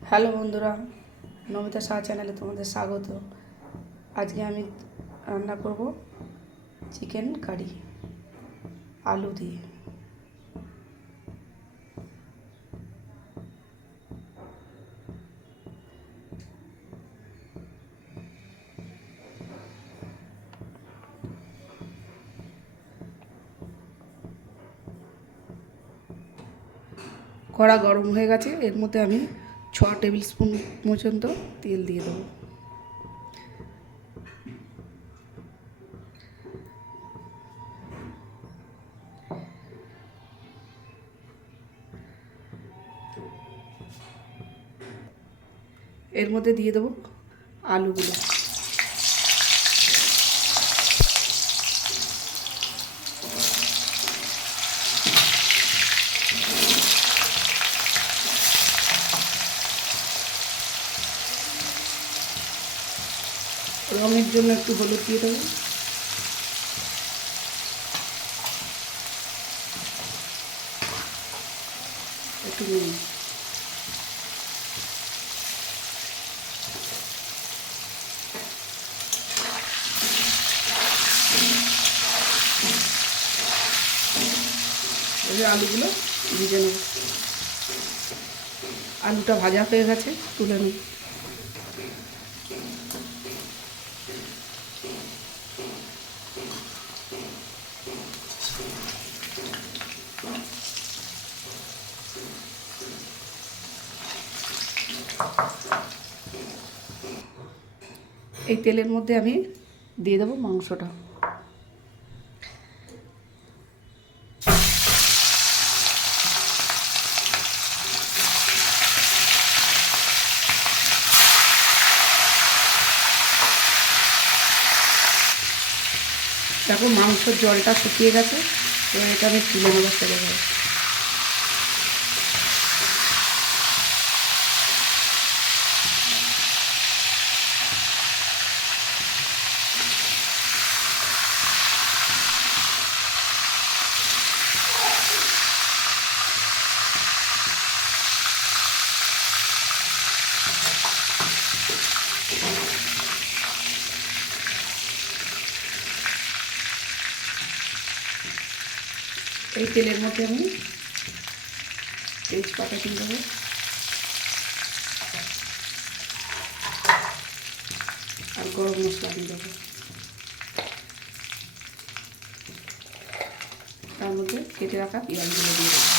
Hello বন্ধুরা, নমিতা শাহ চ্যানেলে তোমাদের স্বাগত। আজকে আমি রান্না করব চিকেন কারি আলু দিয়ে। কড়া গরম হয়ে গেছে, এর মধ্যে আমি 6 টেবিল স্পুন পর্যন্ত তেল দিয়ে দেবো। এর মধ্যে দিয়ে দেবো আলুগুলো। রঙের জন্য একটু হলুদ দিয়ে দেবো, একটু নুন। এই আলুগুলো ভেজে নেব। আলুটা ভাজা হয়ে গেছে, তুলে নেব। এই তেলের মধ্যে আমি দিয়ে দেবো মাংসটা। দেখো মাংসর জলটা শুকিয়ে গেছে, এবার এটা আমি তুলে নেবো ফেলে দেবো। এই তেলের মধ্যে আমি তেজপাতা দিয়ে দেবো, আর গরম মশলা দিয়ে দেবো। তার মধ্যে কেটে রাখা পেঁয়াজগুলো দিয়ে দেবো।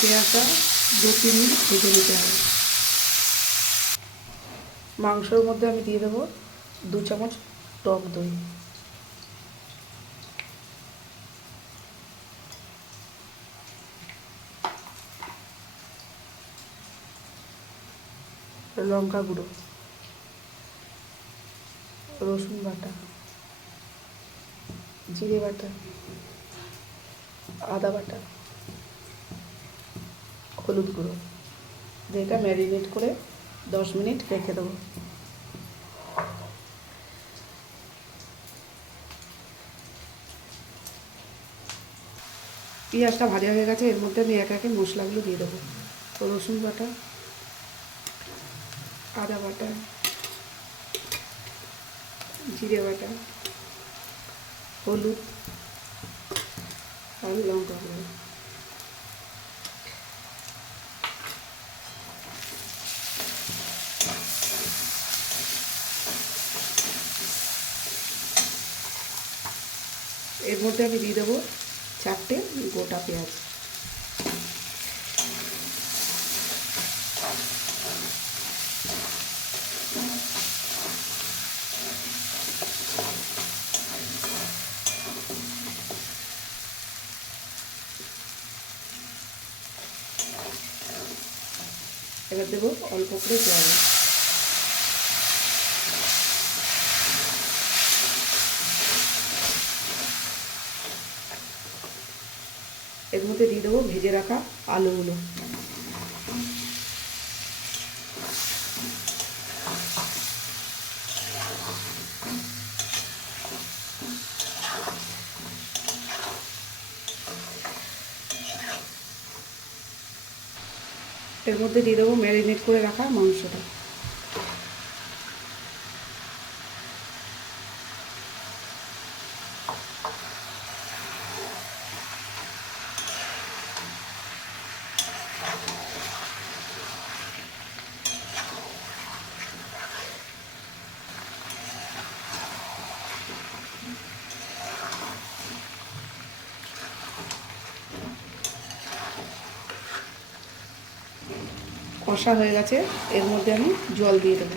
পেঁয়াজটা 2-3 মিনিট ভেজে নিতে হবে। মাংসের মধ্যে আমি দিয়ে দেবো 2 চামচ টক দই, লঙ্কা গুঁড়ো, রসুন বাটা, জিরে বাটা, আদা বাটা, হলুদ গুঁড়ো দিয়ে এটা ম্যারিনেট করে 10 মিনিট রেখে দেবো। পেঁয়াজটা ভাজা হয়ে গেছে, এর মধ্যে আমি একে একে মশলাগুলো দিয়ে দেবো। রসুন বাটা, আদা বাটা, জিরে বাটা, হলুদ আর লঙ্কা গুঁড়ো। এর মধ্যে আমি দিয়ে দেবো 4টে গোটা পেঁয়াজ। এবার দেবো অল্প করে জল। এর মধ্যে দিয়ে দেবো ভেজে রাখা আলুগুলো। এর মধ্যে দিয়ে দেবো ম্যারিনেট করে রাখা মাংসটা। কষা হয়ে গেছে, এর মধ্যে আমি জল দিয়ে দেবো।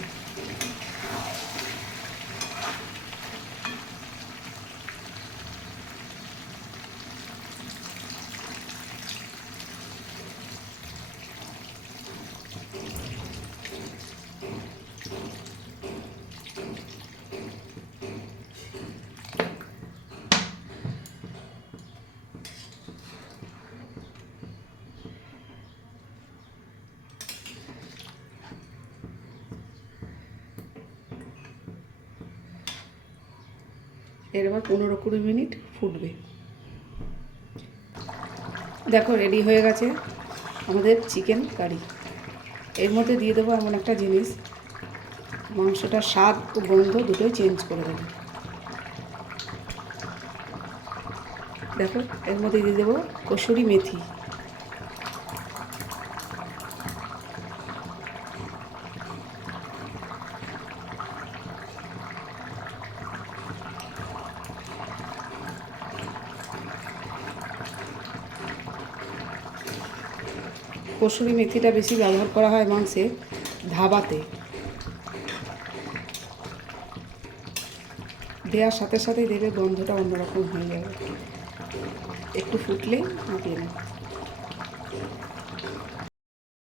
এর এবার 15-20 মিনিট ফুটবে। দেখো রেডি হয়ে গেছে আমাদের চিকেন কারি। এর মধ্যে দিয়ে দেবো এমন একটা জিনিস, মাংসটার স্বাদ ও গন্ধ দুটোই চেঞ্জ করে দেবে। দেখো এর মধ্যে দিয়ে দেবো কসুরি মেথি। কসুরি মেথিটা বেশি ব্যবহার করা হয় মাংসে ধাবাতে। দেওয়ার সাথে সাথেই দেবে, গন্ধটা অন্যরকম হয়ে যাবে। একটু ফুটলেই নামিয়ে নেব।